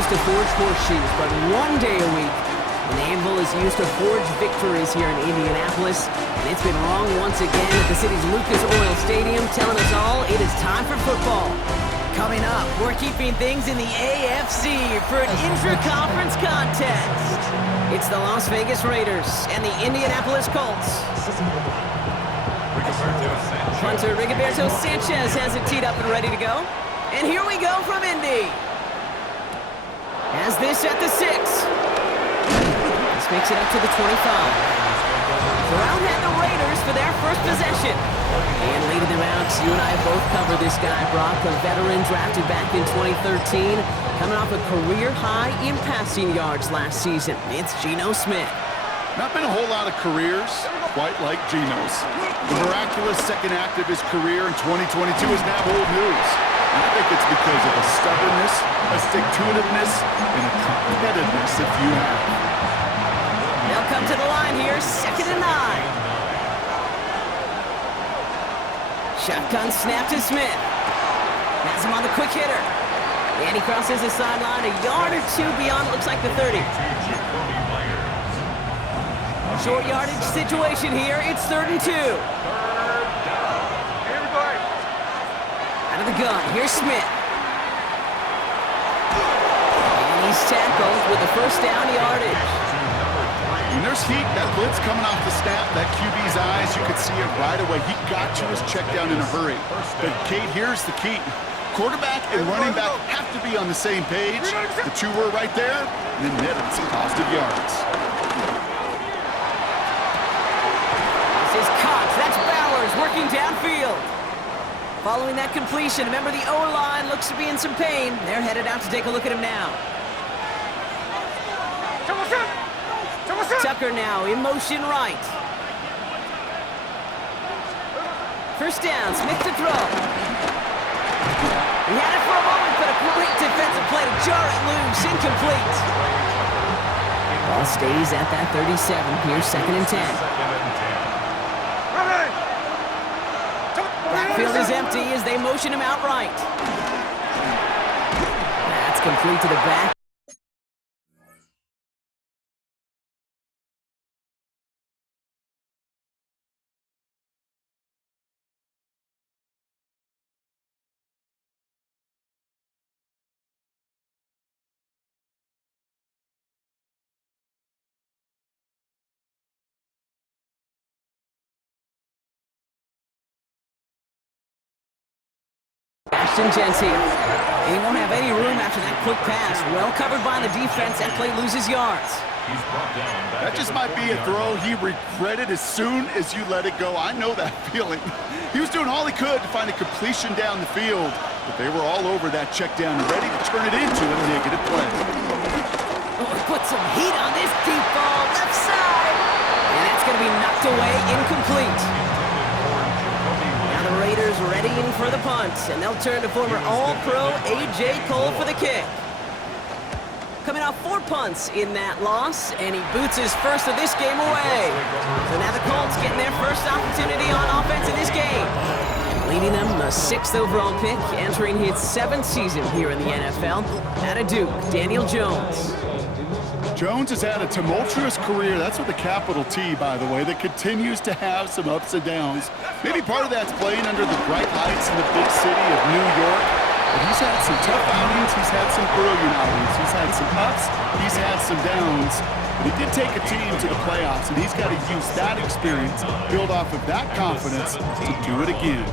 used to forge horseshoes, but one day a week, an anvil is used to forge victories here in Indianapolis. And it's been wrong once again at the city's Lucas Oil Stadium, telling us all it is time for football. Coming up, we're keeping things in the AFC for an intra-conference contest. It's the Las Vegas Raiders and the Indianapolis Colts. Punter Rigoberto Sanchez has it teed up and ready to go. And here we go from Indy. Has this at the 6. This makes it up to the 25. Throw had the Raiders for their first possession. And leading them out, you and I have both covered this guy, Brock, a veteran drafted back in 2013, coming off a career high in passing yards last season. It's Geno Smith. Not been a whole lot of careers quite like Geno's. The miraculous second act of his career in 2022 is now old news. And I think it's because of a stubbornness, a stick-to-itiveness, and a competitiveness if you have. They'll come to the line here, 2nd and 9. Shotgun snap to Smith. Has him on the quick hitter. And he crosses the sideline a yard or two beyond, looks like the 30. Short yardage situation here. It's 3rd and 2. Out of the gun. Here's Smith. And he's tackled with the first down yardage. When there's heat, that blitz coming off the snap, that QB's eyes, you could see it right away. He got to his check down in a hurry. But, Kate, here's the key. Quarterback and running back have to be on the same page. The two were right there, and then netted some positive yards. This is Cox. That's Bowers working downfield. Following that completion, remember the O-line looks to be in some pain. They're headed out to take a look at him now. Tucker now in motion right. First down, Smith to throw. He had it for a moment, but a great defensive play to jar it loose, incomplete. Ball stays at that 37, here 2nd and 10. Backfield is empty as they motion him out right. That's complete to the back. Genty. He won't have any room after that quick pass. Well covered by the defense. That play loses yards. That just might be a throw he regretted as soon as you let it go. I know that feeling. He was doing all he could to find a completion down the field, but they were all over that check down and ready to turn it into a negative play. Oh, put some heat on this deep ball, left side. And that's going to be knocked away, incomplete. The Raiders readying for the punt, and they'll turn to former All-Pro A.J. Cole for the kick. Coming off 4 punts in that loss, and he boots his first of this game away. So now the Colts getting their first opportunity on offense in this game. Leading them, the 6th overall pick, entering his 7th season here in the NFL. Out of Duke, Daniel Jones. Jones has had a tumultuous career, that's with a capital T, by the way, that continues to have some ups and downs. Maybe part of that's playing under the bright lights in the big city of New York, but he's had some tough outings, he's had some brilliant outings, he's had some ups, he's had some downs, but he did take a team to the playoffs, and he's got to use that experience, build off of that confidence to do it again.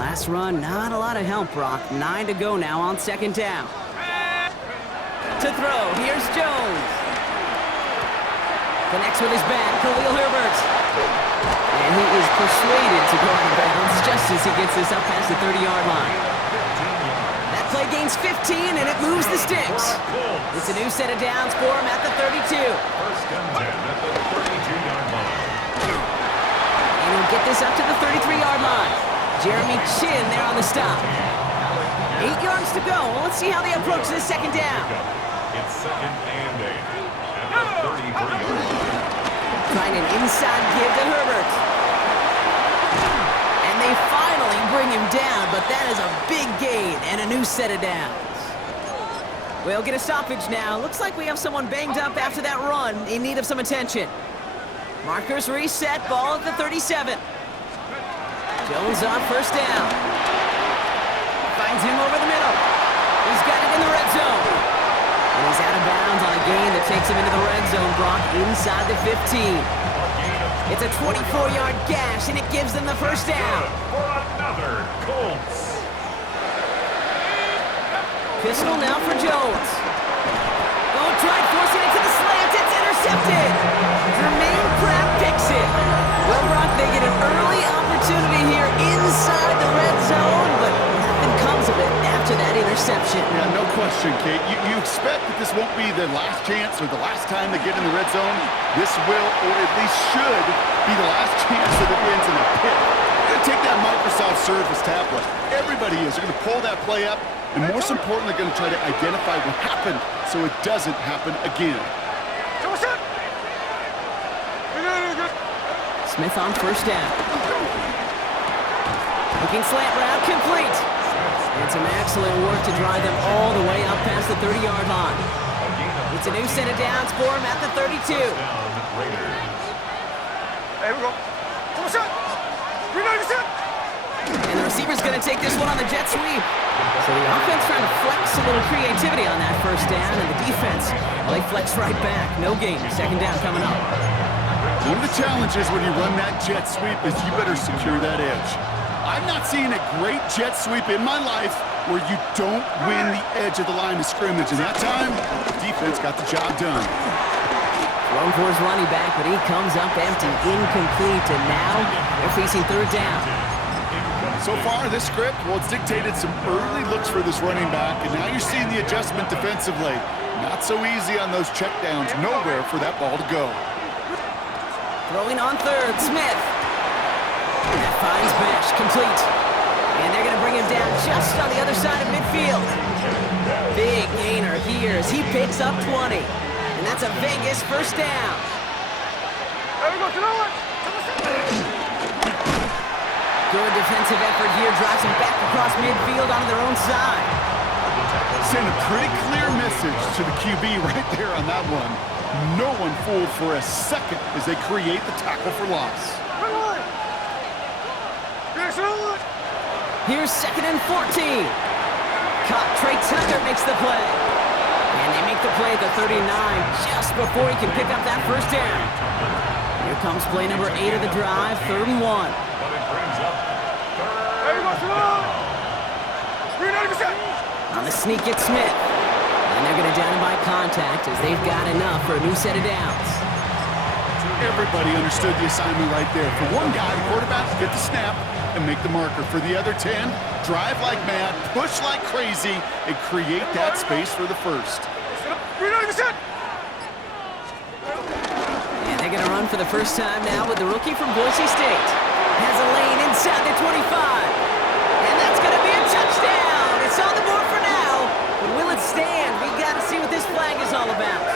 Last run, not a lot of help, Brock. 9 to go now on 2nd down. To throw, here's Jones. Connects with his back, Khalil Herbert. And he is persuaded to go out of bounds just as he gets this up past the 30-yard line. That play gains 15, and it moves the sticks. It's a new set of downs for him at the 32. And he'll get this up to the 33-yard line. Jeremy Chin there on the stop. 8 yards to go. Let's see how they approach this 2nd down. It's 2nd and 8. At the 33-yard line. Trying an inside give to Herbert. And they finally bring him down, but that is a big gain and a new set of downs. We'll get a stoppage now. Looks like we have someone banged up after that run, in need of some attention. Markers reset, ball at the 37. Jones on first down. Finds him over the middle. He's got it in the red zone. And he's out of bounds on a gain that takes him into the red zone, Brock, inside the 15. It's a 24-yard gash, and it gives them the first down. For another Colts. Pistol now for Jones. Oh, tried forcing it to the slant. It's intercepted. Jermaine Pratt picks it. Well, Brock, they get an early opportunity here inside the red zone, but nothing comes of it after that interception. Yeah, no question, Kate. You expect that this won't be their last chance or the last time they get in the red zone. This will, or at least should, be the last chance that it ends in a pick. They're going to take that Microsoft Surface tablet. Everybody is. They're going to pull that play up, and most importantly, they're going to try to identify what happened so it doesn't happen again. Smith on first down. Looking slant route, complete. And some excellent work to drive them all the way up past the 30-yard line. It's a new set of downs for him at the 32. Hey, we go. And the receiver's going to take this one on the jet sweep. So the offense trying to flex a little creativity on that first down, and the defense, well, they flex right back. No gain. Second down coming up. One of the challenges when you run that jet sweep is you better secure that edge. I've not seen a great jet sweep in my life where you don't win the edge of the line of scrimmage. And that time, the defense got the job done. Thrown for his running back, but he comes up empty, incomplete, and now they're facing third down. So far, this script, well, it's dictated some early looks for this running back, and now you're seeing the adjustment defensively. Not so easy on those checkdowns. Nowhere for that ball to go. Throwing on third, Smith. That finds Bash, complete. And they're going to bring him down just on the other side of midfield. Big gainer here as he picks up 20. And that's a Vegas first down. Good defensive effort here, drives him back across midfield onto their own side. Send a pretty clear message to the QB right there on that one. No one fooled for a second as they create the tackle for loss. Here's second and 14. Caught. Trey Tucker makes the play. And they make the play at the 39 just before he can pick up that first down. Here comes play number 8 of the drive, 3rd and 1. But it brings up On the sneak, it's Smith. And they're going to down him by contact as they've got enough for a new set of downs. Everybody understood the assignment right there. For one guy, the quarterback, get the snap and make the marker. For the other 10, drive like mad, push like crazy, and create that space for the first. And they're going to run for the first time now with the rookie from Boise State. Has a lane inside the 25. And that's going to be a touchdown. It's on the board for now. But will it stand? We got to see what this flag is all about.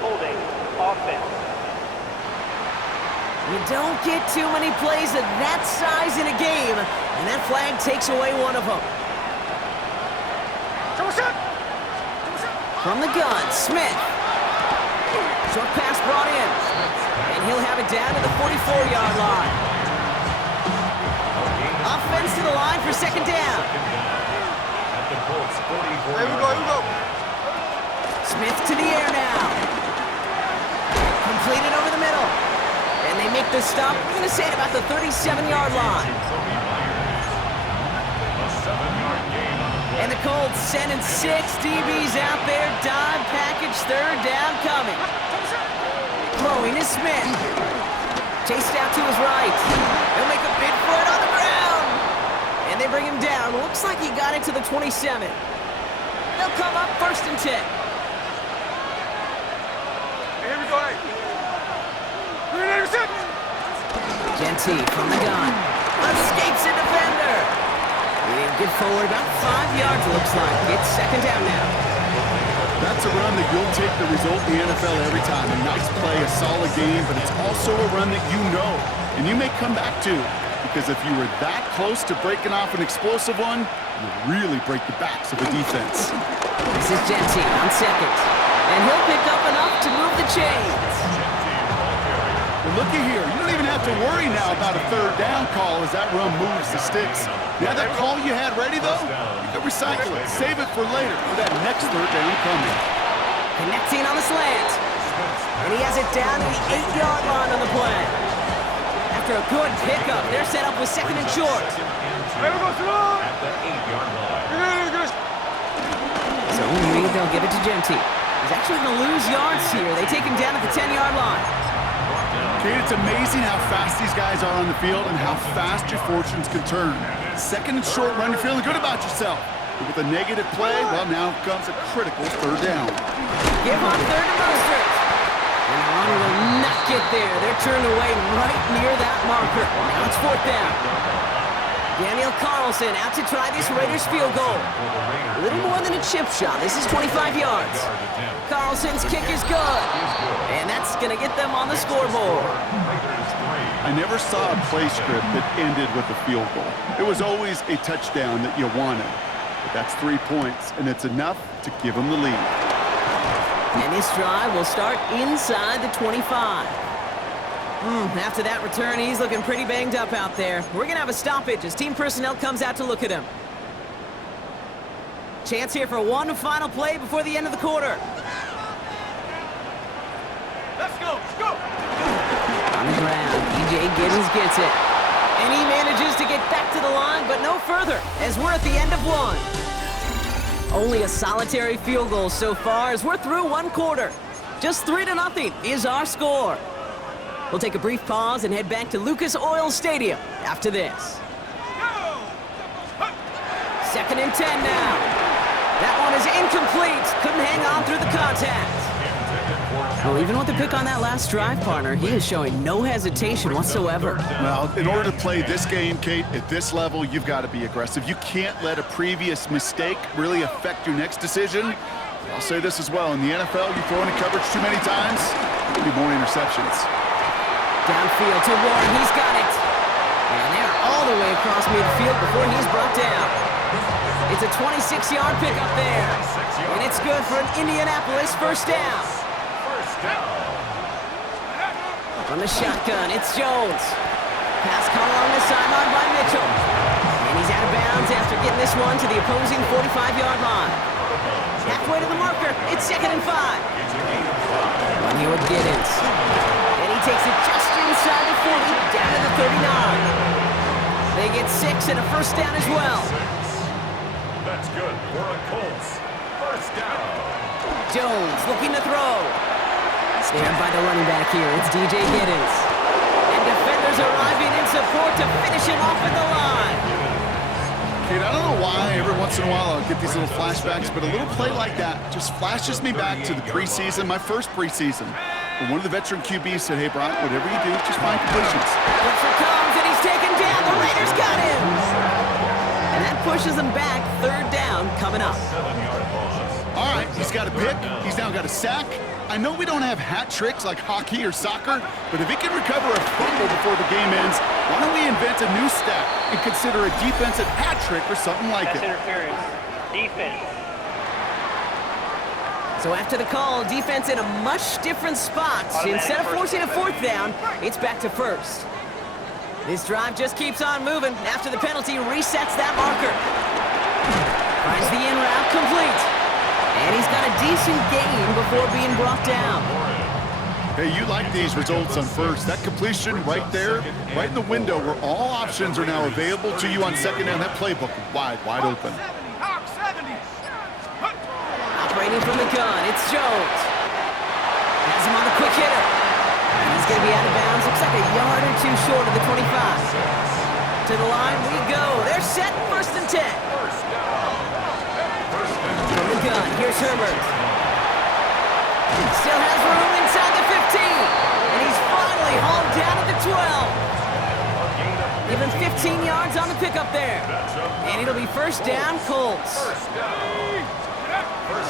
Holding. Offense. You don't get too many plays of that size in a game, and that flag takes away one of them. From the gun, Smith. Short pass brought in, and he'll have it down to the 44-yard line. Offense to the line for second down. at the Colts 44. Here we go. Smith to the air now. Completed over the middle. And they make the stop, I'm going to say, at about the 37-yard line. A 7-yard gain on the play. And the Colts sending 6 DBs out there. Dime package, third down coming. Throwing is Smith. Chased out to his right. He'll make a big for it on the ground. And they bring him down. Looks like he got it to the 27. They'll come up first and 10. Here we go. Genty from the gun. Escapes a defender. He'll get forward about 5 yards, looks like. It's second down now. That's a run that you'll take the result in the NFL every time. A nice play, a solid game, but it's also a run that you know, and you may come back to. Because if you were that close to breaking off an explosive one, you really break the backs of the defense. This is Jensen on second. And he'll pick up enough to move the chains. But looky here, you don't even have to worry now about a third down call as that run moves the sticks. Yeah, that call you had ready, though, you can recycle it, save it for later for that next third down coming. Connecting on the slant. And he has it down to the 8-yard line on the play. After a good pickup, they're set up with second and short. At the 8-yard line. So maybe they'll give it to Genti. He's actually going to lose yards here. They take him down at the 10-yard line. Kate, it's amazing how fast these guys are on the field and how fast your fortunes can turn. Second and short run, you're feeling good about yourself. But with a negative play, well, now comes a critical third down. Give on third to Mostert. And the run will not get there. They're turned away right near that marker. Now it's fourth down. Daniel Carlson out to try this Raiders field goal. A little more than a chip shot. This is 25 yards. Carlson's kick is good. And that's going to get them on the scoreboard. I never saw a play script that ended with a field goal. It was always a touchdown that you wanted. But that's 3 points, and it's enough to give them the lead. And this drive will start inside the 25. After that return, he's looking pretty banged up out there. We're going to have a stoppage as team personnel comes out to look at him. Chance here for one final play before the end of the quarter. Let's go. On the ground, E.J. Giddens gets it. And he manages to get back to the line, but no further, as we're at the end of one. Only a solitary field goal so far as we're through one quarter. Just 3-0 is our score. We'll take a brief pause and head back to Lucas Oil Stadium after this. Second and 10 now. That one is incomplete. Couldn't hang on through the contact. Well, even with the pick on that last drive, partner, he is showing no hesitation whatsoever. Well, in order to play this game, Kate, at this level, you've got to be aggressive. You can't let a previous mistake really affect your next decision. I'll say this as well. In the NFL, you throw into coverage too many times, there'll be more interceptions. Downfield to Warren. He's got it. And they're all the way across midfield before he's brought down. It's a 26-yard pickup there. And it's good for an Indianapolis first down. From the shotgun, it's Jones. Pass caught along the sideline by Mitchell. And he's out of bounds after getting this one to the opposing 45-yard line. Halfway to the marker, it's second and 5. One here with Giddens. And he takes it just inside the 40, down to the 39. They get 6 and a first down as well. That's good for the Colts. First down. Jones looking to throw. Snared by the running back here. It's DJ Giddens. And defenders arriving in support to finish him off at the line. Kate, I don't know why every once in a while I'll get these little flashbacks, but a little play like that just flashes me back to the preseason, my first preseason. And one of the veteran QBs said, hey, Brock, whatever you do, just find completions. Blitzer comes, and he's taken down. The Raiders got him. And that pushes him back. Third down coming up. 7-yard loss. All right, he's got a pick. He's now got a sack. I know we don't have hat tricks like hockey or soccer, but if he can recover a fumble before the game ends, why don't we invent a new stat and consider a defensive hat trick or something like That's it? interference. Defense. So after the call, defense in a much different spot. Instead of forcing a fourth down, it's back to first. This drive just keeps on moving. After the penalty, resets that marker. Finds the in route complete. And he's got a decent gain before being brought down. Hey, you like these results on first. That completion right there, right in the window where all options are now available to you on second down. That playbook wide open. Operating from the gun, it's Jones. Has him on the quick hitter. And he's going to be out of bounds. Looks like a yard or two short of the 25. To the line we go. They're set, first and 10. From the gun, here's Herbert. Still has room inside the 15. And he's finally hauled down at the 12. Even 15 yards on the pickup there. And it'll be first down, Colts.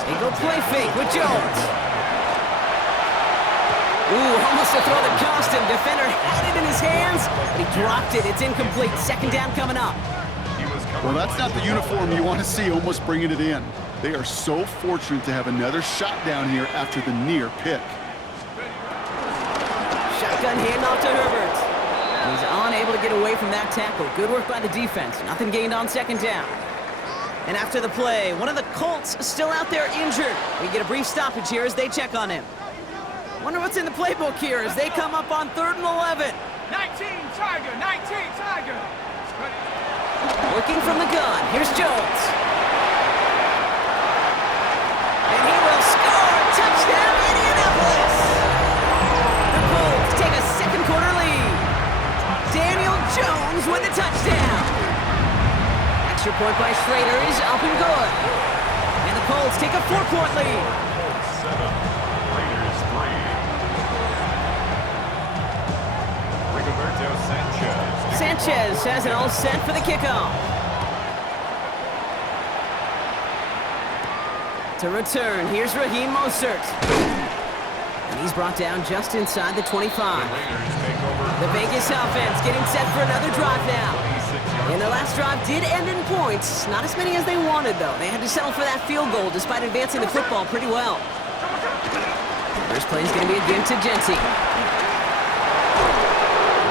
They go play fake with Jones. Ooh, almost a throw that cost him. Defender had it in his hands, but he dropped it. It's incomplete. Second down coming up. Well, that's not the uniform you want to see almost bringing it in. They are so fortunate to have another shot down here after the near pick. Shotgun handoff to Herbert. He's unable to get away from that tackle. Good work by the defense. Nothing gained on second down. And after the play, one of the Colts still out there injured. We get a brief stoppage here as they check on him. Wonder what's in the playbook here as they come up on 3rd and 11. 19 Tiger, 19 Tiger. Working from the gun. Here's Jones. And he will score. Touchdown, Indianapolis. The Colts take a second quarter lead. Daniel Jones with a touchdown. Extra point by Schrader is up and good. And the Colts take a 4-point lead. Colts 7, Raiders 3. Rigoberto Sanchez. Sanchez has it all set for the kickoff. To return, here's Raheem Mostert. And he's brought down just inside the 25. Raiders take over. The Vegas offense getting set for another drive now. And their last drive did end in points. Not as many as they wanted, though. They had to settle for that field goal despite advancing the football pretty well. First play is going to be again to Genty.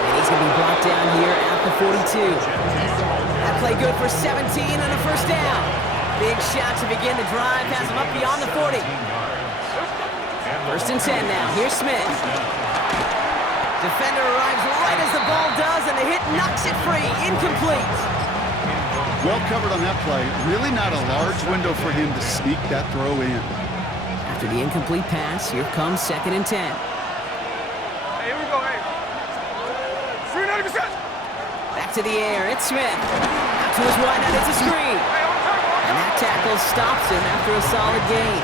And he's going to be brought down here at the 42. That play good for 17 and a first down. Big shot to begin the drive. Has him up beyond the 40. First and 10 now. Here's Smith. Defender arrives right as the ball does, and the hit knocks it free. Incomplete. Well covered on that play. Really not a large window for him to sneak that throw in. After the incomplete pass, here comes 2nd and 10. Hey, here we go, hey. 390%. Back to the air. It's Smith. Out to his wide out. It's a screen. And that tackle stops him after a solid gain.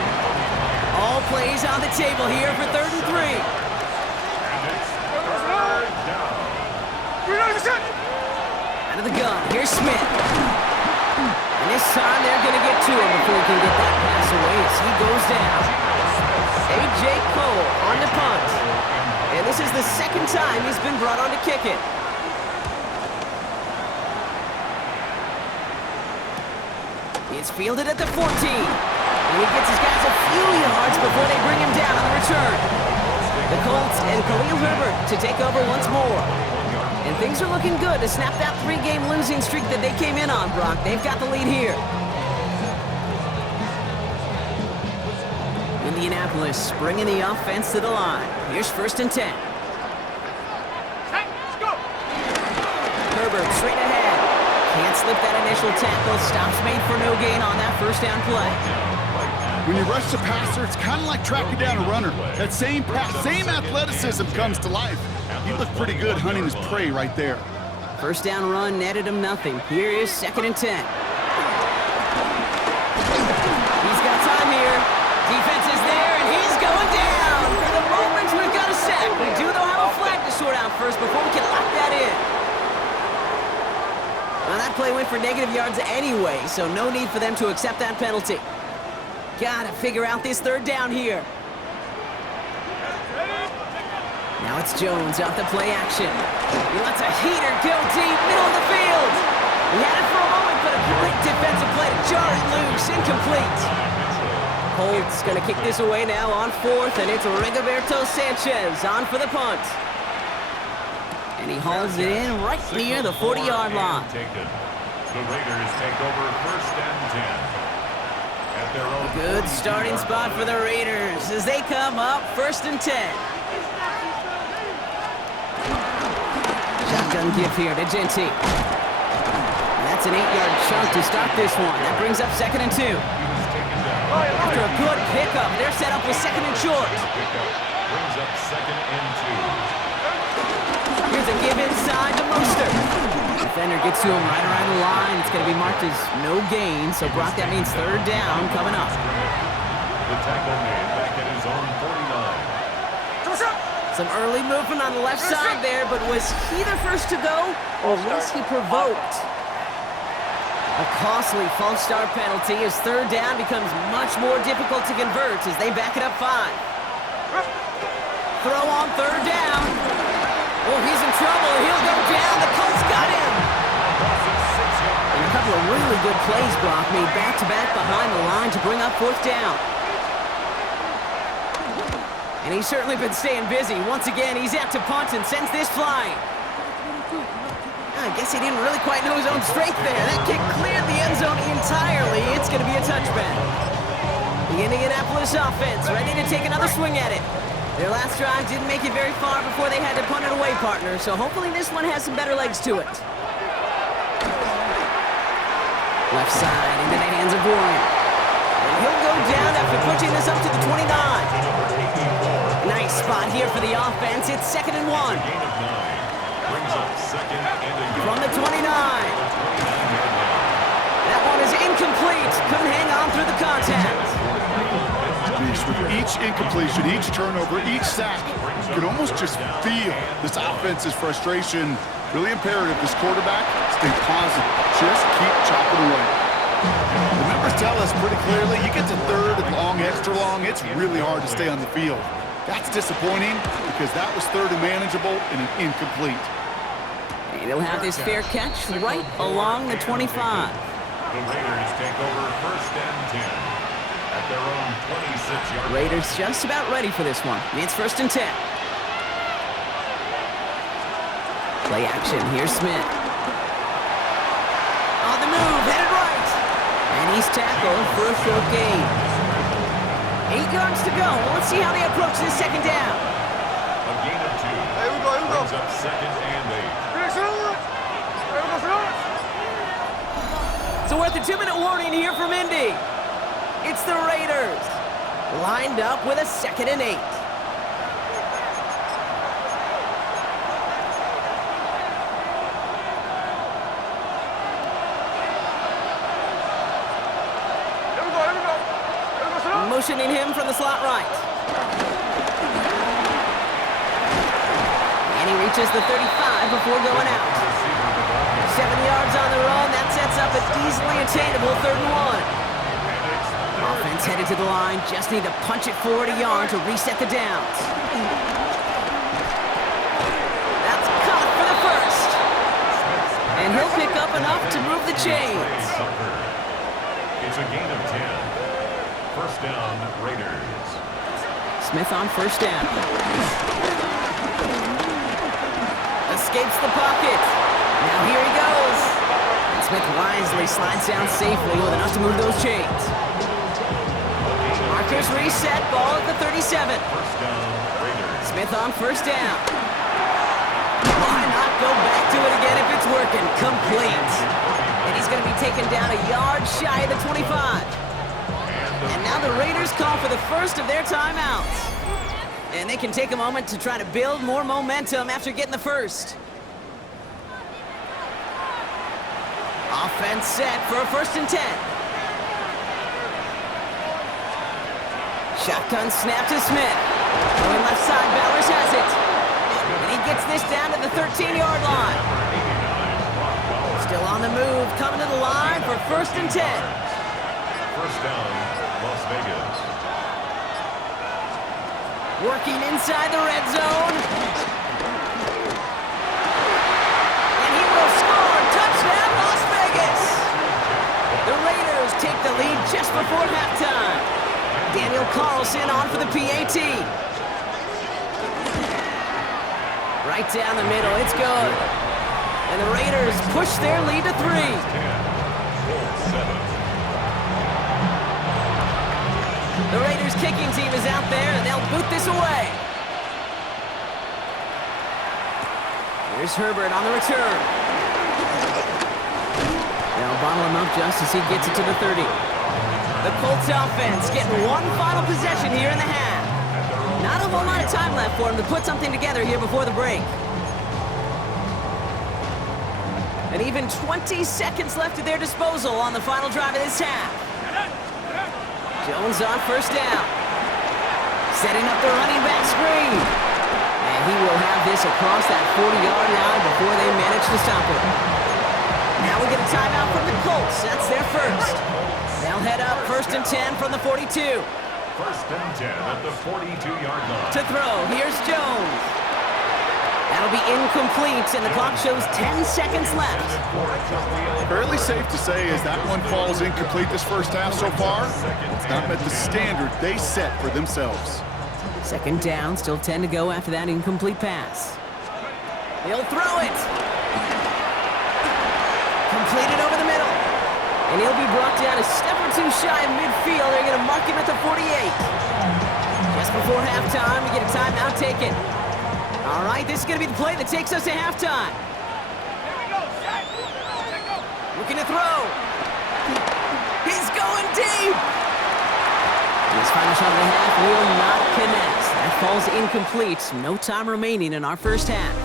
All plays on the table here for 3rd and 3. Out of the gun, here's Smith. And this time they're going to get to him before he can get that pass away as he goes down. A.J. Cole on the punt. And this is the second time he's been brought on to kick it. It's fielded at the 14. And he gets his guys a few yards before they bring him down on the return. The Colts and Khalil Herbert to take over once more. And things are looking good to snap that 3-game losing streak that they came in on, Brock. They've got the lead here. Indianapolis bringing the offense to the line. Here's 1st and 10. Hey, let's go. Herbert straight ahead. Can't slip that initial tackle. Stops made for no gain on that first down play. When you rush the passer, it's kind of like tracking down a runner. That same pass, same athleticism comes to life. He looked pretty good hunting his prey right there. First down run netted him nothing. Here is 2nd and 10. He's got time here. Defense is there, and he's going down. For the moment, we've got a sack. We do, though, have a flag to sort out first before we can lock that in. Now, that play went for negative yards anyway, so no need for them to accept that penalty. Gotta figure out this 3rd down here. Now it's Jones off the play action. He lets a heater go deep, middle of the field. He had it for a moment, but a great defensive play to jar it loose. Incomplete. Colts going to kick this away now on 4th, and it's Rigoberto Sanchez on for the punt. And he hauls it in right near the 40-yard line. The Raiders take over 1st and 10. At their own Good starting spot for the Raiders as they come up 1st and 10. Shotgun give here to Genty. That's an 8-yard chunk to start this one. That brings up 2nd and 2. After a good pickup, they're set up with 2nd and short. Brings up 2nd and 2. Here's a give inside to Mostert. Defender gets to him right around the line. It's going to be marked as no gain, so Brock, that means 3rd down coming up. The tackle made back at his own 49. Some early movement on the left side there, but was he the first to go, or was he provoked? A costly false start penalty as third down becomes much more difficult to convert as they back it up 5. Throw on third down. Oh, he's in trouble. He'll go down. The Colts got him. And a couple of really good plays, Brock, made back-to-back behind the line to bring up fourth down. And he's certainly been staying busy. Once again, he's out to punt and sends this flying. I guess he didn't really quite know his own strength there. That kick cleared the end zone entirely. It's going to be a touchback. The Indianapolis offense ready to take another swing at it. Their last drive didn't make it very far before they had to punt it away, partner, so hopefully this one has some better legs to it. Left side into the hands of Warren. And he'll go down after pushing this up to the 29. Nice spot here for the offense. It's 2nd and 1. From the 29. That one is incomplete. Couldn't hang on through the contact. With each incompletion, each turnover, each sack, you can almost just feel this offense's frustration. Really imperative, this quarterback, stay positive. Just keep chopping away. The numbers tell us pretty clearly, you get to third and long, extra long, it's really hard to stay on the field. That's disappointing because that was third and manageable and an incomplete. And he'll have this fair catch right along the 25. The Raiders take over 1st and 10 at their own 26-yard line. Raiders just about ready for this one. It's 1st and 10. Play action. Here's Smith. On the move, headed right. And he's tackled for a short gain. 8 yards to go. Let's see how they approach this 2nd down. A gain of 2. Here we go. Brings up 2nd and 8. So we're at the 2-minute warning here from Indy. It's the Raiders, lined up with a 2nd and 8. Motioning him from the slot right. And he reaches the 35 before going out. 7 yards on the run. That sets up an easily attainable 3rd and 1. Offense headed to the line. Just need to punch it forward a yard to reset the downs. That's caught for the first. And he'll pick up enough to move the chains. It's a gain of 10. 1st down, Raiders. Smith on 1st down. Escapes the pocket. Now here he goes. And Smith wisely slides down safely with enough to move those chains. Markers reset, ball at the 37. 1st down, Raiders. Smith on 1st down. Why not go back to it again if it's working? Complete. And he's going to be taken down a yard shy of the 25. And now the Raiders call for the first of their timeouts. And they can take a moment to try to build more momentum after getting the first. Offense set for a 1st and 10. Shotgun snap to Smith. Going left side, Bowers has it. And he gets this down to the 13-yard line. Still on the move, coming to the line for 1st and 10. 1st down, Las Vegas. Working inside the red zone. And he will score. Touchdown, Las Vegas. The Raiders take the lead just before halftime. Daniel Carlson on for the PAT. Right down the middle. It's good. And the Raiders push their lead to 3. 7. The Raiders kicking team is out there, and they'll boot this away. Here's Herbert on the return. They'll bottle him up just as he gets it to the 30. The Colts offense getting one final possession here in the half. Not a whole lot of time left for them to put something together here before the break. And even 20 seconds left at their disposal on the final drive of this half. Jones on 1st down. Setting up the running back screen. And he will have this across that 40-yard line before they manage to stop it. Now we get a timeout from the Colts. That's their first. They'll head up 1st and 10 from the 42. 1st and 10 at the 42-yard line. To throw, here's Jones. That'll be incomplete, and the clock shows 10 seconds left. Fairly safe to say as that one falls incomplete this first half so far, it's not met the standard they set for themselves. 2nd down, still 10 to go after that incomplete pass. He'll throw it. Completed over the middle. And he'll be brought down a step or two shy of midfield. They're going to mark him at the 48. Just before halftime, we get a timeout taken. All right, this is going to be the play that takes us to halftime. Looking to throw. He's going deep. His final shot of the half will not connect. That falls incomplete. No time remaining in our first half.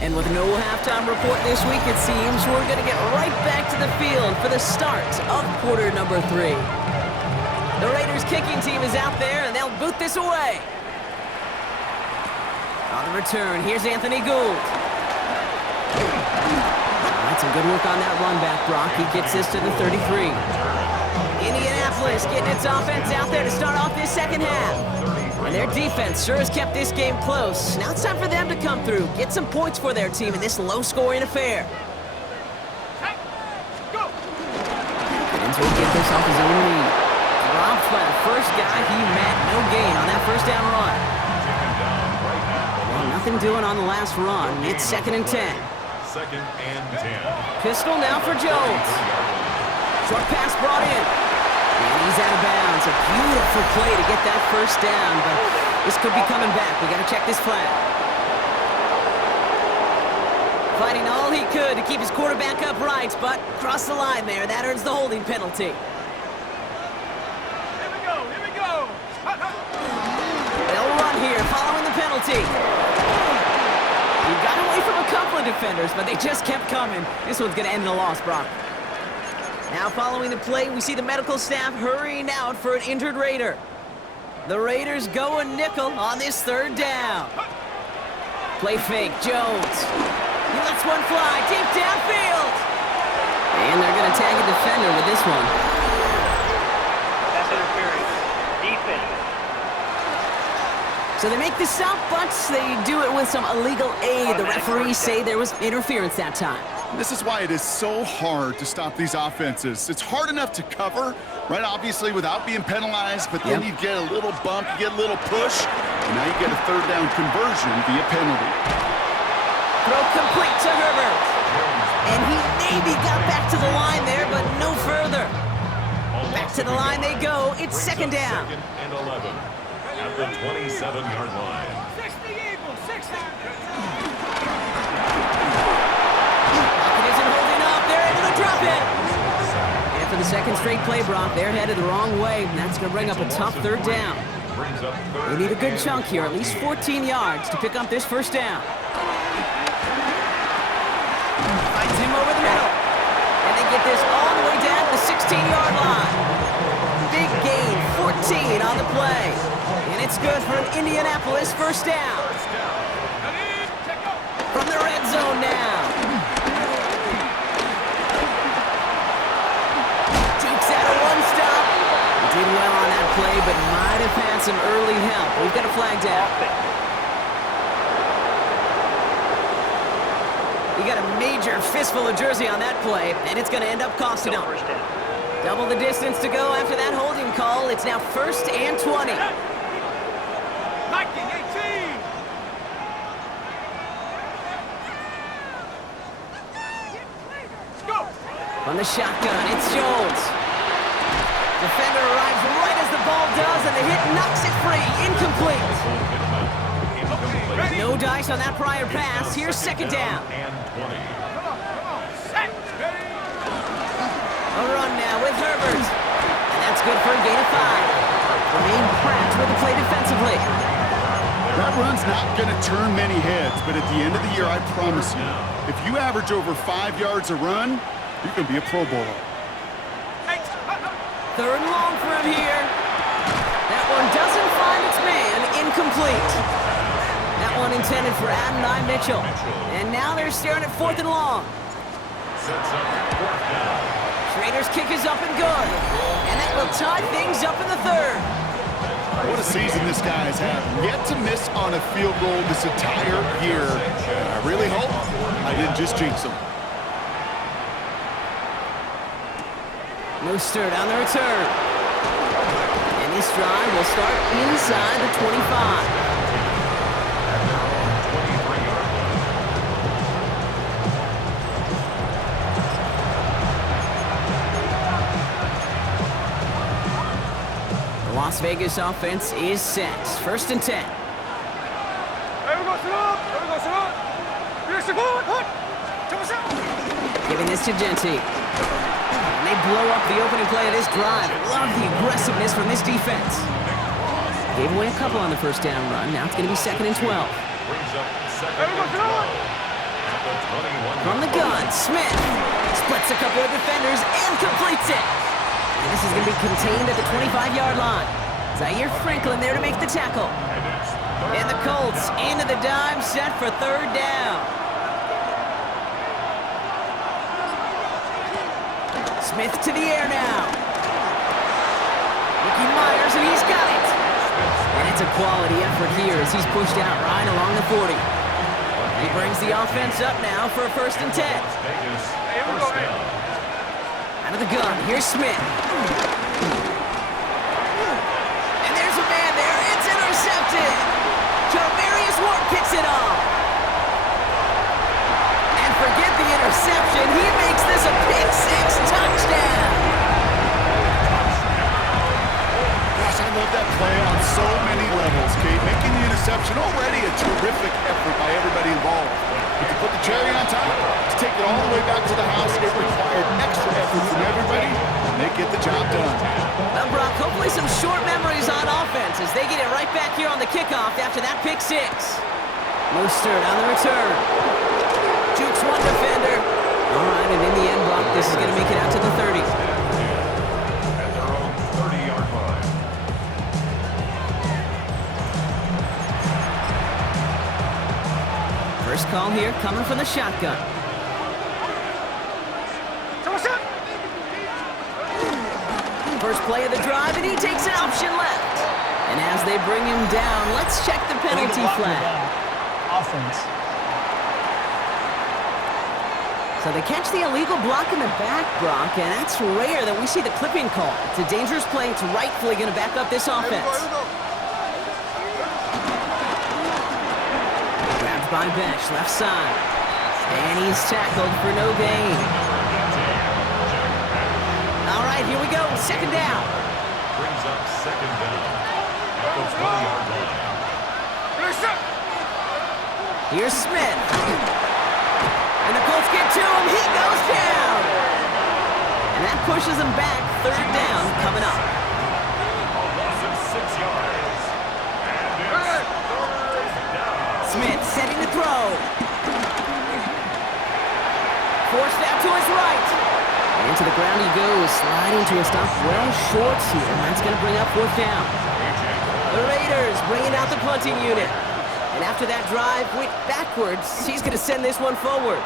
And with no halftime report this week, it seems we're going to get right back to the field for the start of quarter number 3. The Raiders kicking team is out there, and they'll boot this away. On the return, here's Anthony Gould. That's some good work on that run back, Brock. He gets this to the 33. Indianapolis getting its offense out there to start off this second half. And their defense sure has kept this game close. Now it's time for them to come through, get some points for their team in this low-scoring affair. Giddens will get this off his own lead. Dropped by the first guy he met. No gain on that first down run. Well, nothing doing on the last run. It's 2nd and 10. 2nd and 10. Pistol now for Jones. Short pass brought in. And he's out of bounds. A beautiful play to get that first down, but this could be coming back. We got to check this flag. Fighting all he could to keep his quarterback upright, but across the line there. That earns the holding penalty. Here we go. They'll run here following the penalty. He got away from a couple of defenders, but they just kept coming. This one's going to end in a loss, Brock. Now following the play, we see the medical staff hurrying out for an injured Raider. The Raiders go a nickel on this 3rd down. Play fake, Jones. He lets one fly deep downfield. And they're going to tag a defender with this one. That's interference. Defense. So they make the stop, but they do it with some illegal aid. The referees say there was interference that time. This is why it is so hard to stop these offenses. It's hard enough to cover, right, obviously, without being penalized, but then you get a little bump, you get a little push, and now you get a 3rd down conversion via penalty. Throw complete to Herbert. And he maybe got back to the line there, but no further. Back to the line they go. It's 2nd down. 2nd and 11 at the 27-yard line. 60 Eagles, 60. Drop it! And for the 2nd straight play, Brock, they're headed the wrong way, and that's going to bring up a tough 3rd down. They need a good chunk here, at least 14 yards to pick up this first down. Finds him over the middle. And they get this all the way down to the 16-yard line. Big gain, 14 on the play. And it's good for an Indianapolis first down. From the red zone now. Did well on that play, but might have had some early help. We've got a flag down. We got a major fistful of jersey on that play, and it's going to end up costing them. Double the distance to go after that holding call. It's now 1st and 20. 19, 18. Go. From the shotgun, it's Jones. Defender arrives right as the ball does, and the hit knocks it free. Incomplete. No dice on that prior pass. Here's 2nd down. Come on. Set. Ready. A run now with Herbert. And that's good for a gain of 5. Remain Pratt with the play defensively. That run's not going to turn many heads, but at the end of the year, I promise you, if you average over 5 yards a run, you can be a Pro Bowler. 3rd and long for him here. That one doesn't find its man. Incomplete. That one intended for Adonai Mitchell. And now they're staring at 4th and long. sets up 4th down. Schrader's kick is up and good. And that will tie things up in the 3rd. What a season this guy has had. Yet to miss on a field goal this entire year. And I really hope I didn't just jinx him. Mostert on the return. And this drive will start inside the 25. The Las Vegas offense is set. 1st and 10. Giving this to Genty. And they blow up the opening play of this drive. Love the aggressiveness from this defense. Gave away a couple on the 1st down run. Now it's going to be 2nd and 12. Brings up 2nd and 12 at the 21. From the gun, Smith splits a couple of defenders and completes it. And this is going to be contained at the 25-yard line. Zaire Franklin there to make the tackle. And the Colts into the dime set for 3rd down. Smith to the air now. Mickey Myers, and he's got it. And it's a quality effort here as he's pushed out right along the 40. He brings the offense up now for a 1st and 10. Out of the gun, here's Smith. And there's a man there. It's intercepted. Javarius Ward kicks it off. And forget the interception. He makes this a pick-6 touchdown. Gosh, I love that play on so many levels, Kate. Making the interception already a terrific effort by everybody involved. But to put the cherry on top, to take it all the way back to the house, it required extra effort from everybody, and they get the job done. Well, Brock, hopefully some short memories on offense as they get it right back here on the kickoff after that pick-6. Mostert on the return. Jukes one defender. All right, and in the end, Brock, this is going to make it out to the 30. At their own 30-yard line. First call here coming from the shotgun. First play of the drive, and he takes an option left. And as they bring him down, let's check the penalty flag. Offense. So they catch the illegal block in the back, Brock, and that's rare that we see the clipping call. It's a dangerous play. It's rightfully going to back up this offense. Grabbed by Besh, left side. And he's tackled for no gain. All right, here we go. 2nd down. Brings up 2nd down at the 20-yard line. Here's Smith. And the Colts get to him. He goes down. And that pushes him back. 3rd down coming up. A loss of 6 yards. And it's 3rd down. Smith setting to throw. Forced out to his right. And to the ground he goes, sliding to a stop well short here. And that's going to bring up 4th down. The Raiders bringing out the punting unit. And after that drive went backwards, he's going to send this one forward.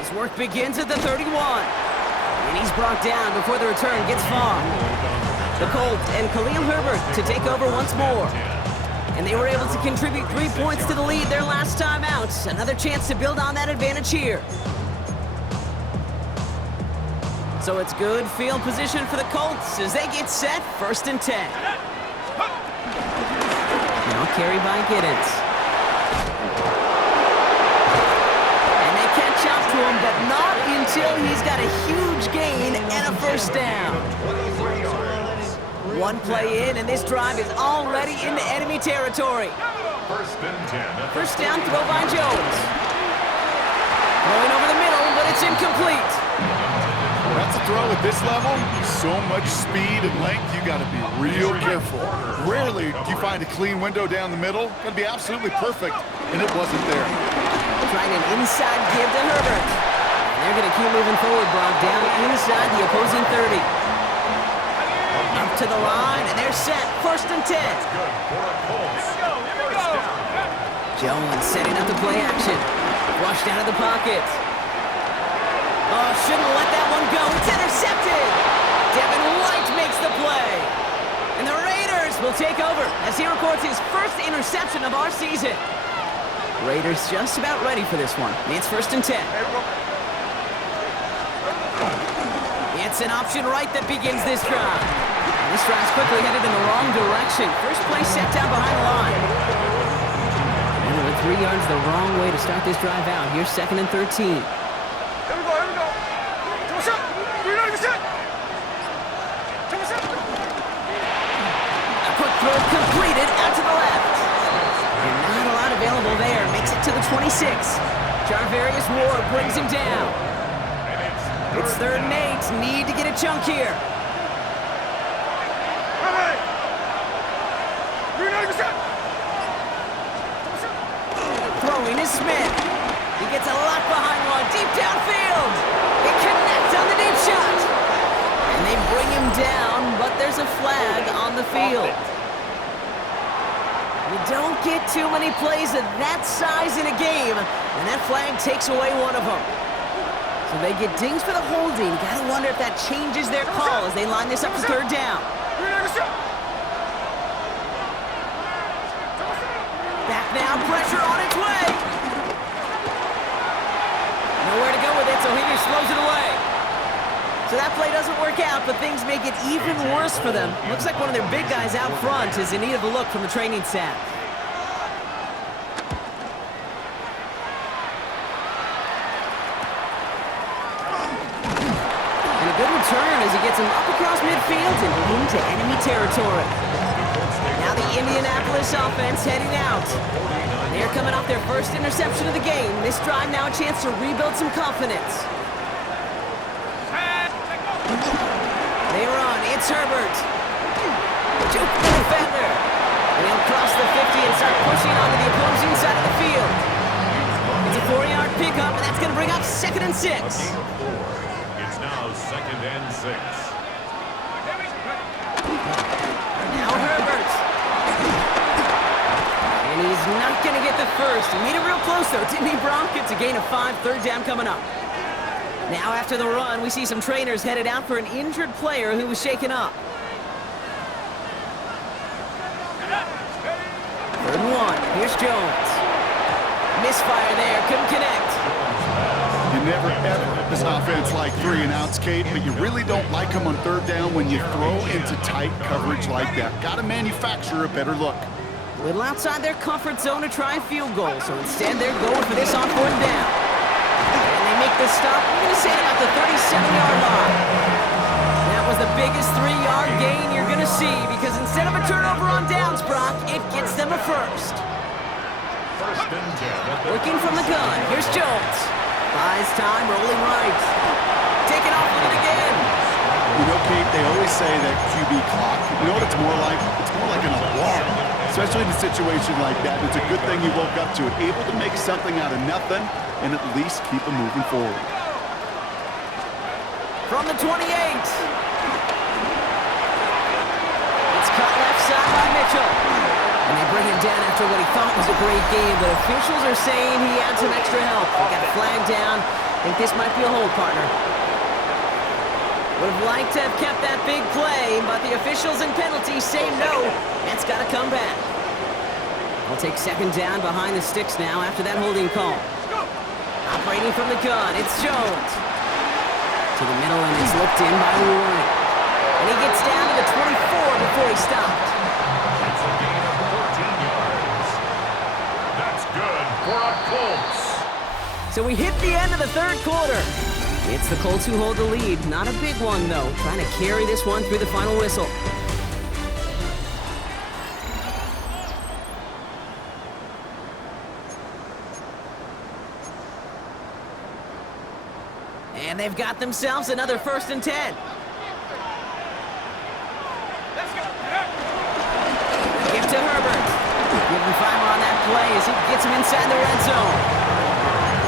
His work begins at the 31. And he's brought down before the return gets far. The Colts and Khalil Herbert to take over once more. And they were able to contribute 3 points to the lead their last time out. Another chance to build on that advantage here. So it's good field position for the Colts as they get set 1st and 10. Now carry by Giddens. And they catch up to him, but not until he's got a huge gain and a 1st down. One play in, and this drive is already into enemy territory. 1st and 10. First down throw by Jones. Throwing over the middle, but it's incomplete. That's a throw at this level. So much speed and length, you got to be real careful. Rarely do you find a clean window down the middle. Got to be absolutely perfect, and it wasn't there. Trying an inside give to Herbert. And they're going to keep moving forward, Brock, down inside the opposing 30. Up to the line, and they're set. 1st and 10. Good for the Colts. First down. Jones setting up the play action. Rushed out of the pocket. Oh, shouldn't let that one go. It's intercepted. Devin White makes the play. And the Raiders will take over as he records his first interception of our season. Raiders just about ready for this one. It's 1st and 10. It's an option right that begins this drive. And this drive's quickly headed in the wrong direction. First play set down behind the line. And they were 3 yards the wrong way to start this drive out. Here's 2nd and 13. Here we go, here we go. What's up? 390%. A quick throw completed out to the left. And not a lot available there. Makes it to the 26. Jarvarius Ward brings him down. It's 3rd and 8. Need to get a chunk here. Hey! 390%. Throwing is Smith. He gets a lot behind one. Deep downfield. It connects on the deep shot. And they bring him down, but there's a flag on the field. You don't get too many plays of that size in a game, and that flag takes away one of them. So they get dings for the holding. You gotta wonder if that changes their call as they line this up for 3rd down. Back now, pressure on its way. Nowhere to go with it, so Higgins throws it away. So that play doesn't work out, but things make it even worse for them. Looks like one of their big guys out front is in need of a look from the training staff. And a good return as he gets him up across midfield and into enemy territory. Now the Indianapolis offense heading out. They're coming off their first interception of the game. This drive now a chance to rebuild some confidence. They run. It's Herbert. Juke the defender. And he'll cross the 50 and start pushing onto the opposing side of the field. It's a 4-yard pickup, and that's going to bring up 2nd and 6. It's now 2nd and 6. Now Herbert. And he's not going to get the first. He made it real close, though, didn't he, Brock? It's a gain of 5, 3rd down coming up. Now after the run, we see some trainers headed out for an injured player who was shaken up. 3rd and 1. Here's Jones. Misfire there. Couldn't connect. You never ever this offense like 3-and-outs, Kate, but you really don't like them on 3rd down when you throw into tight coverage like that. Got to manufacture a better look. A little outside their comfort zone to try a field goal, so instead they're going for this on 4th down. And they make the stop, I'm going to say about the 37-yard line. That was the biggest 3-yard gain you're going to see because instead of a turnover on downs, Brock, it gets them a first. 1st and 10. Looking from the gun, here's Jones. Buys time, rolling right. Taking off with it again. You know, Kate, they always say that QB clock. You know what it's more like? It's more like an alarm, especially in a situation like that. It's a good thing you woke up to it, able to make something out of nothing and at least keep them moving forward. From the 28. It's caught left side by Mitchell. And they bring him down after what he thought was a great game, but officials are saying he had some extra help. They got a flag down. Think this might be a hold, partner. Would have liked to have kept that big play, but the officials and penalties say no. That's got to come back. We'll take 2nd down behind the sticks now after that holding call. Operating from the gun, it's Jones. To the middle, and it's looked in by Warren. And he gets down to the 24 before he stopped. It's a gain of 14 yards. That's good for a Colts. So we hit the end of the 3rd quarter. It's the Colts who hold the lead. Not a big one, though. Trying to carry this one through the final whistle. And they've got themselves another 1st and 10. Let's go. Give to Herbert. Give him 5 on that play as he gets him inside the red zone.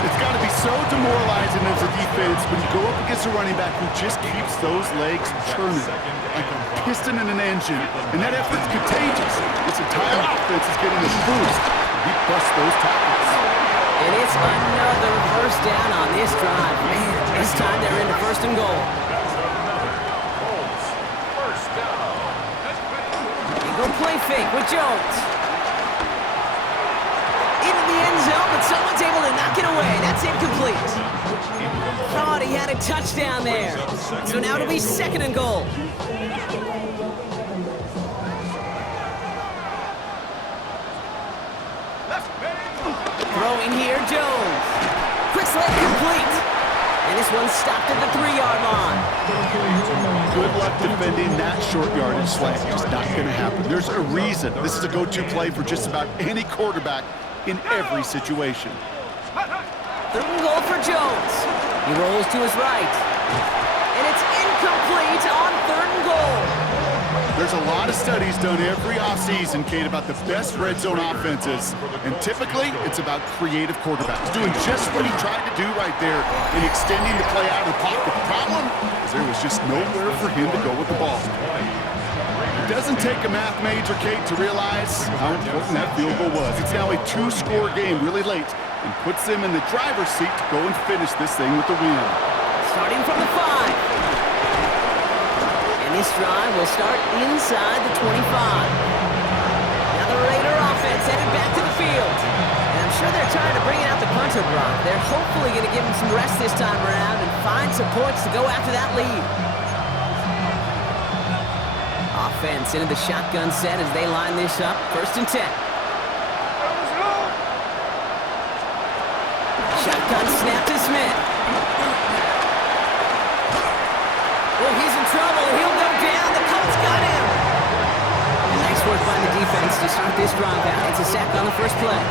It's got to be so demoralizing as a defense when you go up against a running back who just keeps those legs churning like a piston in an engine. And that effort's contagious. This entire offense is getting a boost. He busts those tackles. And it's another first down on this drive. Man, this time they're into first and goal. That's another Colts first down. They go play fake with Jones. Into the end zone, but someone's able to knock it away. That's incomplete. Thought he had a touchdown there. So now it'll be second and goal. Throwing here, Jones. Quick slip complete. And this one stopped at the 3-yard line. Good luck defending that short yardage slant. Just not going to happen. There's a reason this is a go-to play for just about any quarterback in every situation. Third and goal for Jones. He rolls to his right. And it's incomplete on third and goal. There's a lot of studies done every offseason, Kate, about the best red zone offenses. And typically, it's about creative quarterbacks doing just what he tried to do right there in extending the play out of the pocket. The problem is there was just nowhere for him to go with the ball. It doesn't take a math major, Kate, to realize how important that field goal was. It's now a 2-score game really late and puts them in the driver's seat to go and finish this thing with the win. Starting from the 5. And this drive will start inside the 25. Now the Raider offense headed back to the field. And I'm sure they're tired of bringing out the punter, Brock. They're hopefully going to give him some rest this time around and find some points to go after that lead. Offense into the shotgun set as they line this up. First and 10. Shotgun snap to Smith. Oh, he's in trouble. He'll go down. The Colts got him. And nice work by the defense to start this drive out. It's a sack on the first play.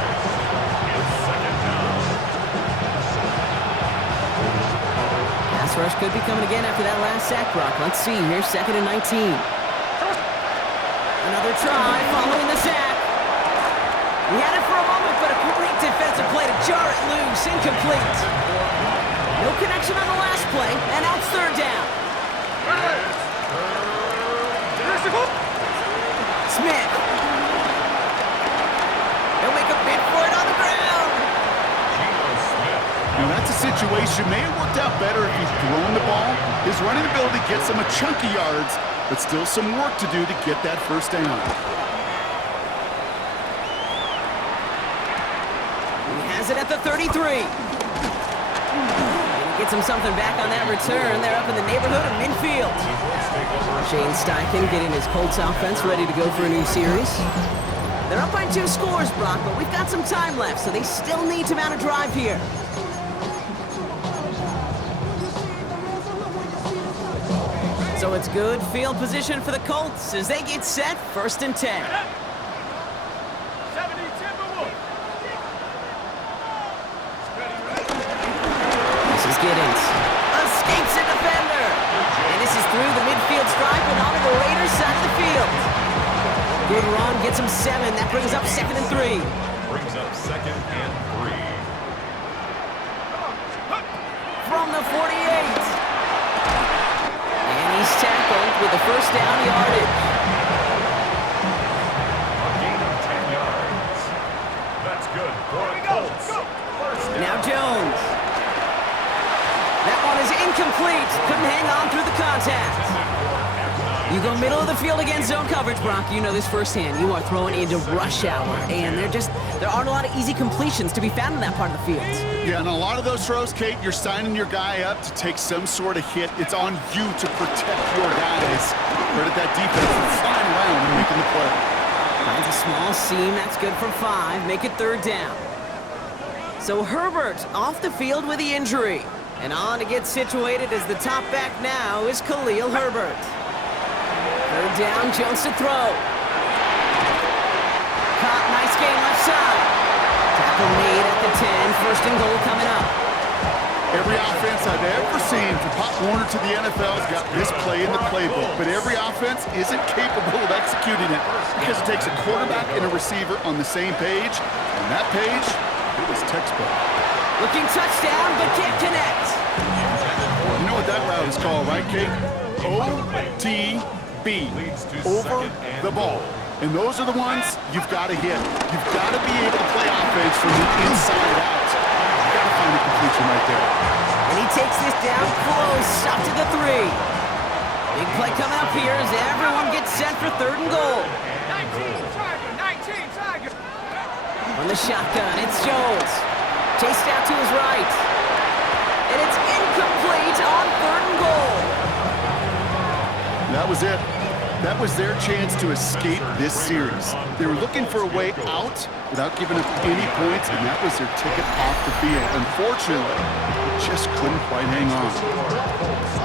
Pass rush could be coming again after that last sack, Brock. Let's see here. Second and 19. Another try following the sack. He had it for a moment, but a great defensive play to jar it loose. Incomplete. No connection on the last play, and now it's third down. Smith. They'll make a bid for it on the ground. Now that's a situation may have worked out better if he's thrown the ball. His running ability gets him a chunky yards, but still some work to do to get that first down. He has it at the 33. Gets him something back on that return. They're up in the neighborhood of midfield. Shane Steichen getting his Colts offense ready to go for a new series. They're up by 2 scores, Brock, but we've got some time left, so they still need to mount a drive here. So it's good field position for the Colts as they get set, first and 10. Giddens escapes a defender, and this is through the midfield stripe and onto the Raiders side of the field. Good run gets him 7. That brings up second and 3. Brings up second and 3. From the 48, and he's tackled with the first down yardage. A gain of 10 yards. That's good for the Colts. First down. Now Jones. That one is incomplete. Couldn't hang on through the contact. You go middle of the field against zone coverage, Brock. You know this firsthand. You are throwing into rush hour, and there aren't a lot of easy completions to be found in that part of the field. Yeah, and a lot of those throws, Kate, you're signing your guy up to take some sort of hit. It's on you to protect your guys. Credit that defense for flying around and making the play. Finds a small seam. That's good for 5. Make it third down. So Herbert off the field with the injury. And on to get situated as the top back now is Khalil Herbert. Third down, Jones to throw. Caught, nice game left side. Tackle made at the 10, first and goal coming up. Every offense I've ever seen from Pop Warner to the NFL has got this play in the playbook, but every offense isn't capable of executing it because it takes a quarterback and a receiver on the same page, and that page, it was textbook. Looking touchdown, but can't connect. You know what that route is called, right, Kate? OTB, over the ball. And those are the ones you've got to hit. You've got to be able to play offense from the inside out. incompletion right there. And he takes this down close, up to the 3. Big play coming up here as everyone gets set for 3rd and goal. 19 Tiger. On the shotgun, it's Jones. Chased out to his right. And it's incomplete on 3rd and goal. That was it. That was their chance to escape this series. They were looking for a way out without giving up any points, and that was their ticket off the field. Unfortunately, they just couldn't quite hang on.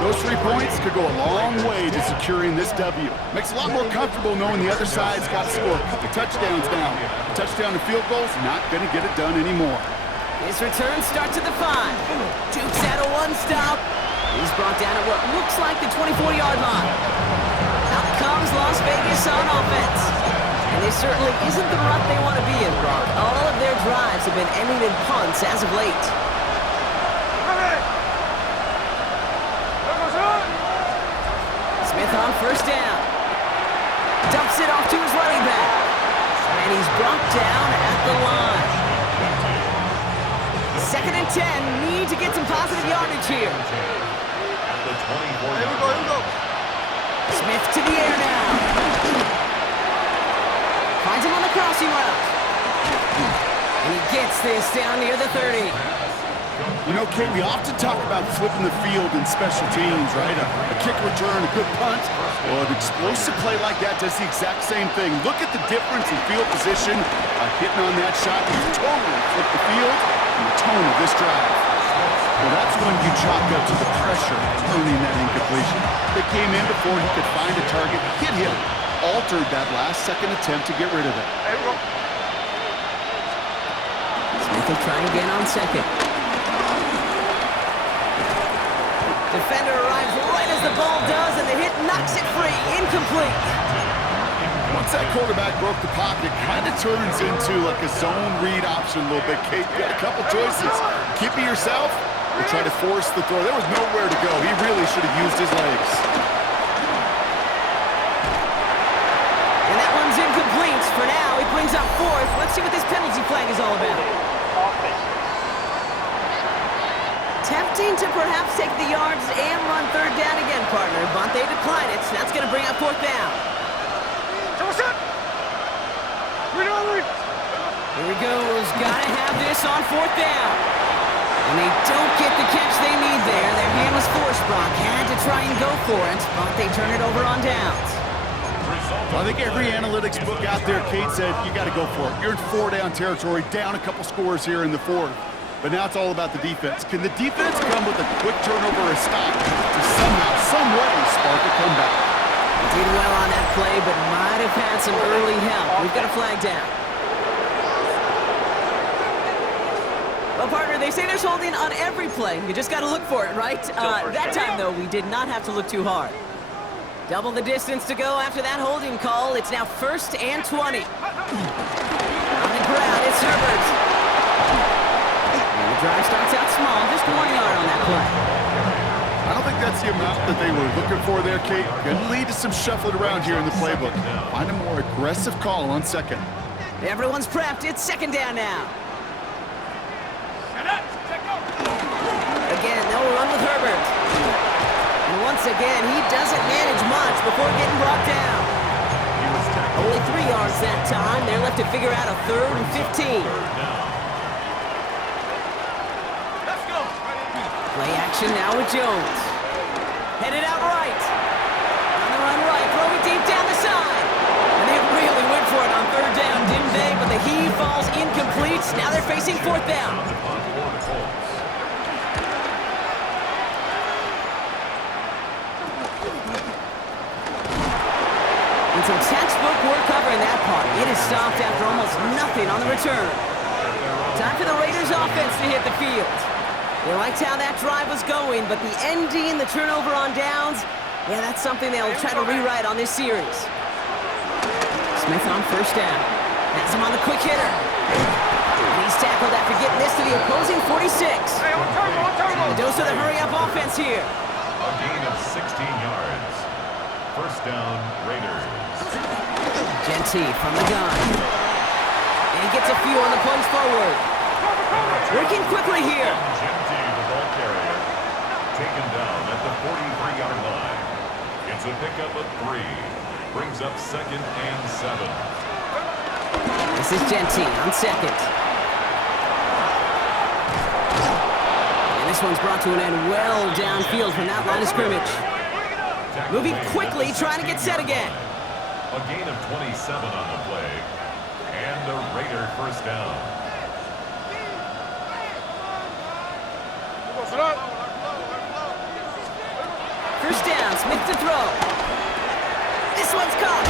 Those 3 points could go a long way to securing this W. Makes it a lot more comfortable knowing the other side's got to score a couple touchdowns now. A touchdown to field goals, not going to get it done anymore. His return starts at the 5. Jukes out a 1-stop. He's brought down at what looks like the 24-yard line. Out comes Las Vegas on offense. And this certainly isn't the rut they want to be in, Brock. All of their drives have been ending in punts as of late. Smith on 1st down. Dumps it off to his running back. And he's brought down at the line. 2nd and 10. Need to get some positive yardage here. Here we go. Smith to the air now. Finds him on the crossing route. And he gets this down near the 30. You know, Kate, we often talk about flipping the field in special teams, right? A kick return, a good punt. Well, an explosive play like that does the exact same thing. Look at the difference in field position. Hitting on that shot has totally flipped the field and the tone of this drive. Well, that's when you chalk up to the pressure earning that incompletion. They came in before he could find a target, hit him, altered that last-second attempt to get rid of it. Smith will try again on 2nd. Defender arrives right as the ball does, and the hit knocks it free. Incomplete. Once that quarterback broke the pocket, it kind of turns into like a zone read option a little bit. Kate, you got a couple choices. Keep it yourself or try to force the throw. There was nowhere to go. He really should have used his legs. And that one's incomplete. For now, he brings up 4th. Let's see what this penalty flag is all about. Tempting to perhaps take the yards and run 3rd down again, partner, but they decline it, so that's going to bring up 4th down. Here he goes. Got to have this on 4th down. And they don't get the catch they need there. Their hand was forced, Brock. Had to try and go for it, but they turn it over on downs. Well, I think every analytics book out there, Kate, said you got to go for it. You're in 4-down territory, down a couple scores here in the 4th. But now it's all about the defense. Can the defense come with a quick turnover or a stop to somehow, some way, spark a comeback? Did well on that play, but might have had some early help. We've got a flag down. Well, partner, they say there's holding on every play. You just got to look for it, right? That time, though, we did not have to look too hard. Double the distance to go after that holding call. It's now 1st and 20. On the ground, it's Herbert. And the drive starts out small, just 1 yard on that play. I don't think that's the amount that they were looking for there, Kate. Going to lead to some shuffling around here in the playbook. Find a more aggressive call on 2nd. Everyone's prepped. It's 2nd down now. Again, they'll run with Herbert. And once again, he doesn't manage much before getting brought down. Only 3 yards that time. They're left to figure out a 3rd and 15. Play action now with Jones. Headed out right. On the run right, throwing deep down the side. And they really went for it on 3rd down, didn't they? But the heave falls incomplete. Now they're facing 4th down. And some textbook work covering that part. It is stopped after almost nothing on the return. Time for the Raiders offense to hit the field. They liked how that drive was going, but the ending, the turnover on downs, yeah, that's something they'll try to rewrite on this series. Smith on 1st down. Has him on the quick hitter. And he's tackled after getting this to the opposing 46. Hey, on turbo. The dose of the hurry-up offense here. A gain of 16 yards. 1st down, Raiders. Genty from the gun. And he gets a few on the plunge forward. Working quickly here. taken down at the 43-yard line. It's a pickup of 3. Brings up 2nd and 7. This is Genty on second. And this one's brought to an end well downfield from that line of scrimmage. Moving quickly, trying to get set again. A gain of 27 on the play. And a Raider first down. First down, Smith to throw. This one's caught.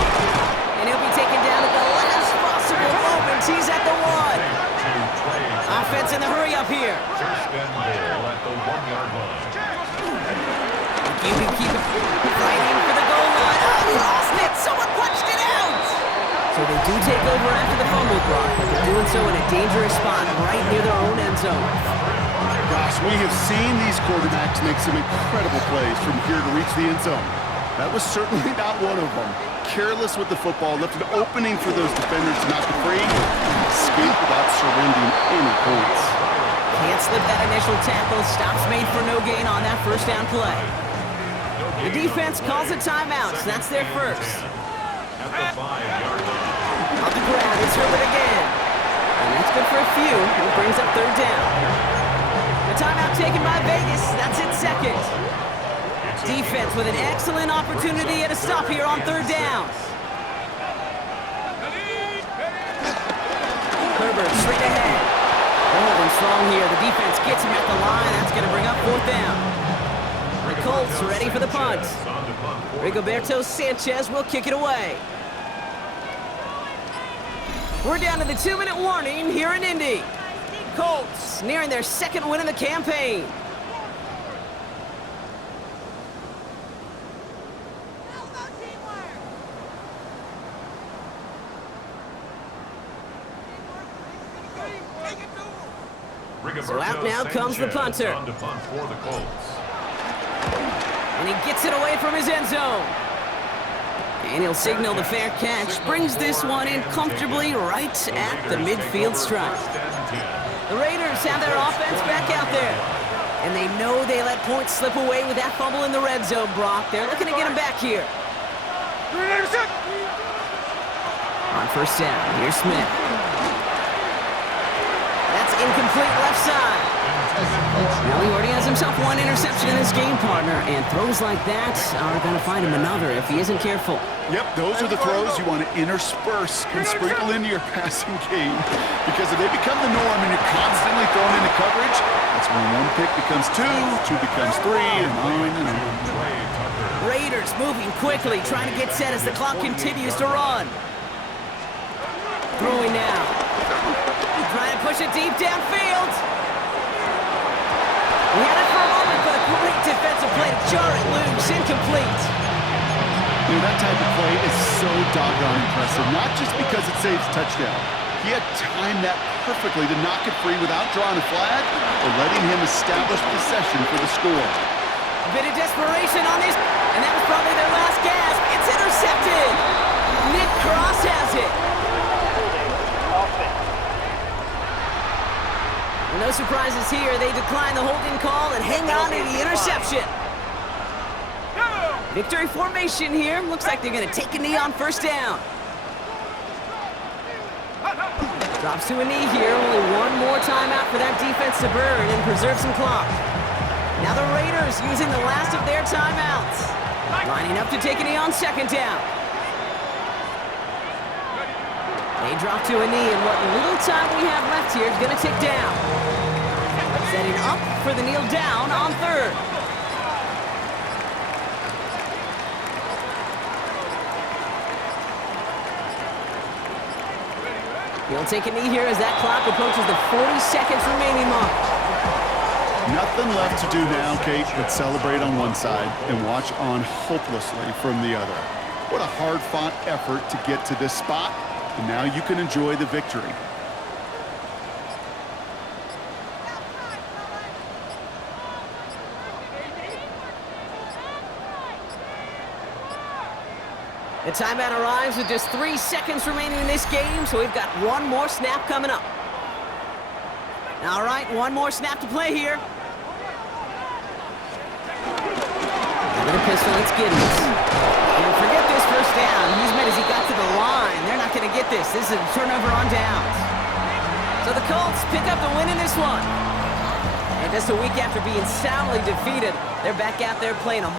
And he'll be taken down at the last possible moment. He's at the 1. Offense in the hurry up here. First and goal at the 1-yard line. You can keep it fighting for the goal line. Oh, he lost it. Someone punched it out. So they do take over after the fumble block, but they're doing so in a dangerous spot right near their own end zone. Gosh, we have seen these quarterbacks make some incredible plays from here to reach the end zone. That was certainly not one of them. Careless with the football, left an opening for those defenders to knock it free, and escape without surrendering any points. Can't slip that initial tackle. Stops made for no gain on that first down play. The defense calls a timeout, so that's their first. At the 5-yard line. On the ground, it's Herbert again. And that's good for a few. It brings up third down. The timeout taken by Vegas. That's its second. Defense with an excellent opportunity at a stop here on third down. Herbert straight ahead. Holding strong here. The defense gets him at the line. That's going to bring up fourth down. The Colts ready for the punt. Rigoberto Sanchez will kick it away. We're down to the 2-minute warning here in Indy. Colts nearing their second win of the campaign. So out now comes the punter. On to punt for the Colts. And he gets it away from his end zone. And he'll signal the fair catch. Brings this one in comfortably right at the midfield stripe. The Raiders have their offense back out there. And they know they let points slip away with that fumble in the red zone, Brock. They're looking to get him back here. On first down, here's Smith. That's incomplete left side. Well, he already has himself one interception in his game, partner, and throws like that are going to find him another if he isn't careful. Yep, those are the throws you want to intersperse and sprinkle into your passing game, because if they become the norm and you're constantly thrown into coverage, that's when one pick becomes two becomes three, and on and on. Raiders moving quickly, trying to get set as the clock continues to run. Throwing now. Trying to push it deep downfield. He had it for a moment, but a great defensive play to jar it loose. Incomplete. Dude, that type of play is so doggone impressive, not just because it saves a touchdown. He had timed that perfectly to knock it free without drawing a flag or letting him establish possession for the score. A bit of desperation on this, and that was probably their last gasp. It's intercepted. Nick Cross has it. Well, no surprises here. They decline the holding call and hang on to the interception. Victory formation here. Looks like they're going to take a knee on first down. Drops to a knee here. Only one more timeout for that defense to burn and preserve some clock. Now the Raiders using the last of their timeouts. Lining up to take a knee on second down. They drop to a knee, and what little time we have left here is going to tick down. Setting up for the kneel down on third. He'll take a knee here as that clock approaches the 40 seconds remaining mark. Nothing left to do now, Kate, but celebrate on one side and watch on hopelessly from the other. What a hard-fought effort to get to this spot, and now you can enjoy the victory. The timeout arrives with just 3 seconds remaining in this game, so we've got one more snap coming up. All right, one more snap to play here. With a pistol, it's Giddens. And forget this first down. He's made as he got to the line. They're not going to get this. This is a turnover on downs. So the Colts pick up the win in this one. And just a week after being soundly defeated, they're back out there playing a